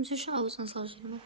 감시 아우선 사실은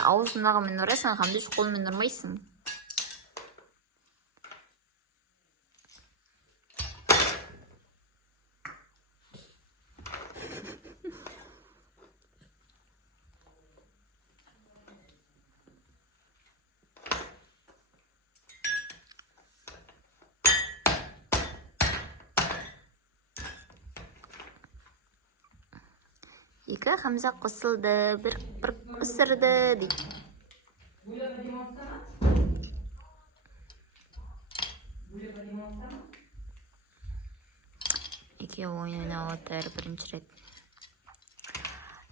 아우선 나가면 노래상 감시 죽고면 너무 있음. 이거 감자 껐을드 bir ısırdı deyip. İki oyununa otar birinchi ret.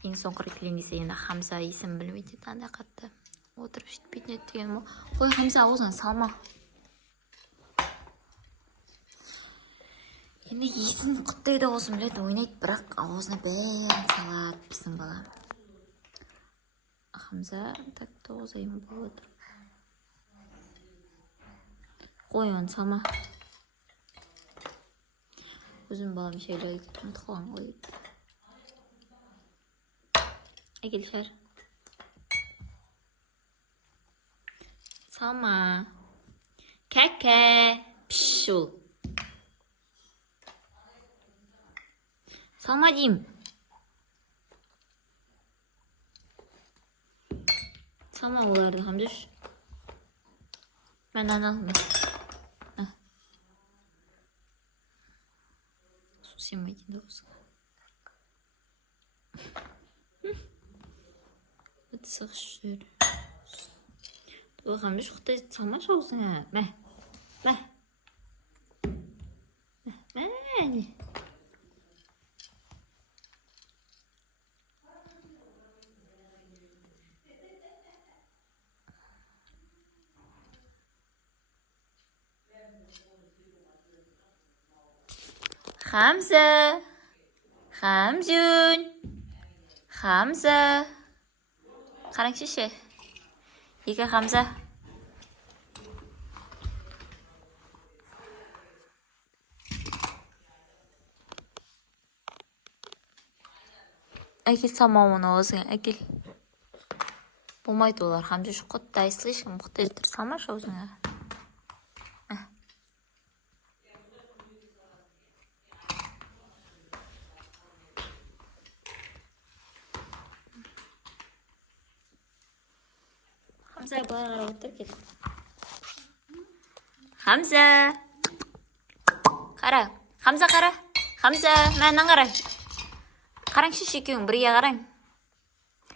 Eng so'nggi kliniksda yana Hamza ism bilmaydi tanda qatdi. O'tirib ishitmaydi deganmi? Qo'y Hamza o'zini salma. Endi есін құттайды болсын біледі, ойнайды, бірақ аузына бәрін салады біздің бала. Хамза так 9 айым болып отыр. Қой оны салма. Өзім балам шейлайды, ұмытылған қойды. Әкел шар. Салма. Кәкә. Пшул. Салма дейм. Салма оларды Хамзаш. Мен аналмын. Су семейді дауысқа. Өті сақшы жүр. Бұл Хамзаш құқтай салма шауысыңа. Мә. Хамза, Хамзун, Хамза. қараңшы ше. Екі Хамза. Әкел салма оны өзіңе, әкел. Болмайды олар, Хамза құттай, слишком құттай тұр, салмашы өзіңе. Хамза былай қарап отыр кел. Хамза. Қара. Хамза қара. Хамза, мәнен қара. Қараңшы екеуің бірге қараң.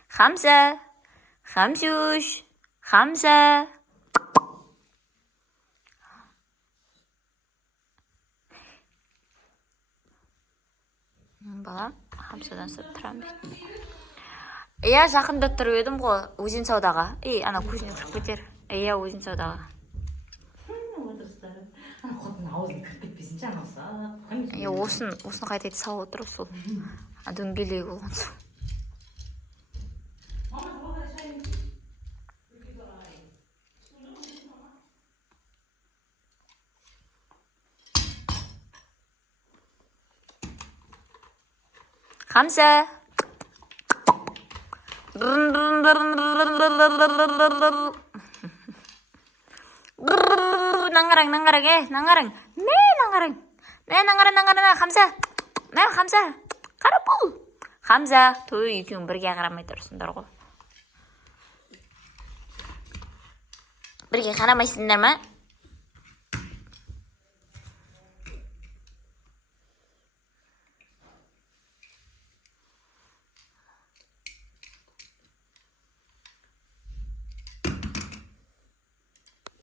Хамза. Хамзуш. Хамза. Балам, Хамзадан сұрып тұрам бет. Иә, жақында тұрып едім ғой, өзен саудаға. Ана көзіне кіріп кетер. Иә, өзен саудаға. Иә, осын қайтайды сау отыр сол. Дөңгелегі болған сол. Хамза. Наңғараң, наңғараң. Наңғараң. Хамза. Қара бұл. Хамза, той екеуің бірге қарамай тұрсыңдар ғой. Бірге қарамайсыңдар ма?